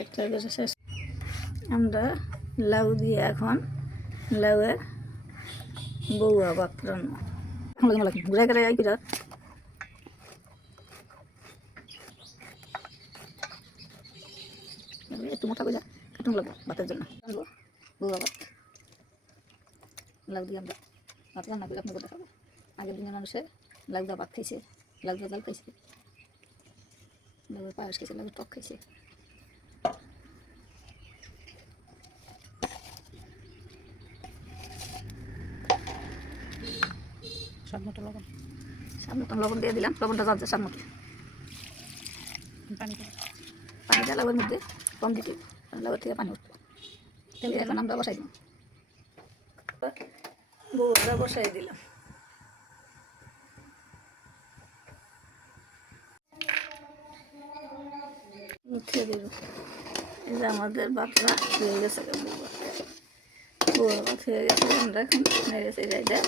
একটা করে শেষ। আমরা লাউ দিয়ে এখন লাউয়ের বউয়া ভাত রান্না ঘুরে ঘুরে যাই কিরা একটু মোটা করে কাটুন লাগবো ভাতের জন্য বউয়া ভাত লাউ দিয়ে আমরা ভাত রান্না করে আপনাকে দেখাবো। আগের দিনের মানুষে লাউ দা ভাত খাইছে, লাউ দা জাল খাইছে, লাউয়ের পায়েস খাইছে, লাউয়ের টক খাইছে। স্বাদ মতো লবণ দিয়ে দিলাম। লবণটা যাচ্ছে স্বাদ মতো। পানি দেওয়া লাউয়ের মধ্যে কম দিতে, লাউয়ের থেকে পানি উঠতো। তেল এখন আমরা বসাই দিলাম, বউটা বসাই দিলাম। উঠিয়ে দিল। এই যে আমাদের বাচ্চা হয়ে গেছে, বউয়া ভাত হয়ে গেছে। আমরা এখন নেড়ে চেড়ে এটা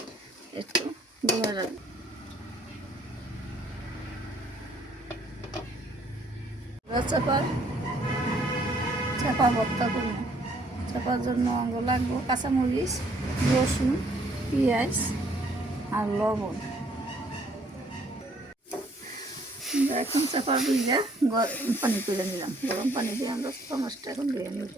একটু ডুবে রাখবো। চাপা ভর্তা করবো। চাপার জন্য লাগবো কাঁচামরিচ, রসুন, পেঁয়াজ আর লবণ। এখন চাপা দিয়ে পানি তুলে নিলাম। গরম পানি দিয়ে আমরা চাপা মাছটা এখন ধুয়ে নিব।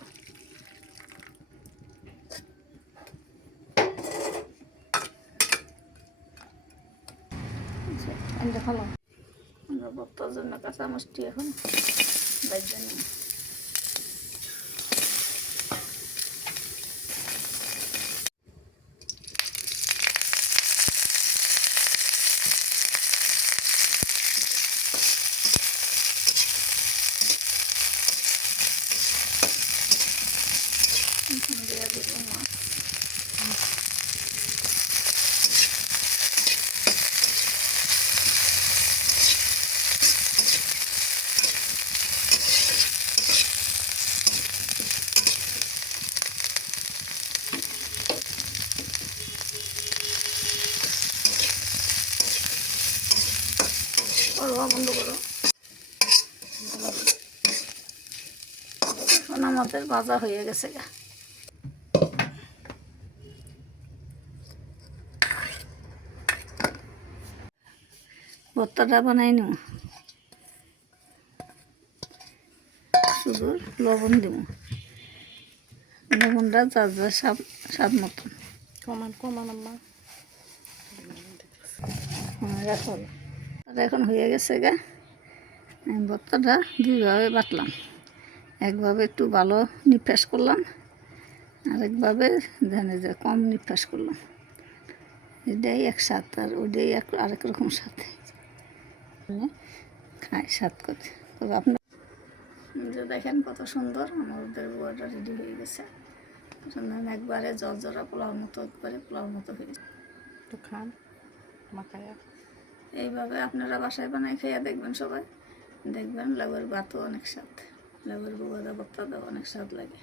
আমরা ভর্তার জন্য কাঁচা মাছটি এখন বাইরে নিই। দিয়ে দিব মাছ। বন্ধ করো। সোনা মাছের ভাজা হয়ে গেছে গা। ভর্তাটা বানাই নিব। শুধু লবণ দিব, লবণটা যার যার স্বাদ মতন কমান আম্মা। এখন হয়ে গেছে গা। ভর্তাটা দুইভাবে বাটলাম। একভাবে একটু ভালো নিফাস করলাম, আরেকভাবে জানে যে কম নিফাস করলাম। এটাই এক স্বাদ, আর ওইটাই আরেক রকম স্বাদ খায় স্বাদ করে। তবে আপনার যে দেখেন কত সুন্দর আমাদের বউটা রেডি হয়ে গেছে। একবারে জরা পোলাও মতো, একবারে পোলাও মতো হয়েছে। তো খান মাখায়া এইভাবে আপনারা বাসায় বানাই খেয়ে দেখবেন সবাই। দেখবেন লাউয়ের ভাতও অনেক স্বাদ, লাউয়ের বউয়া ভর্তা দাও অনেক স্বাদ লাগে।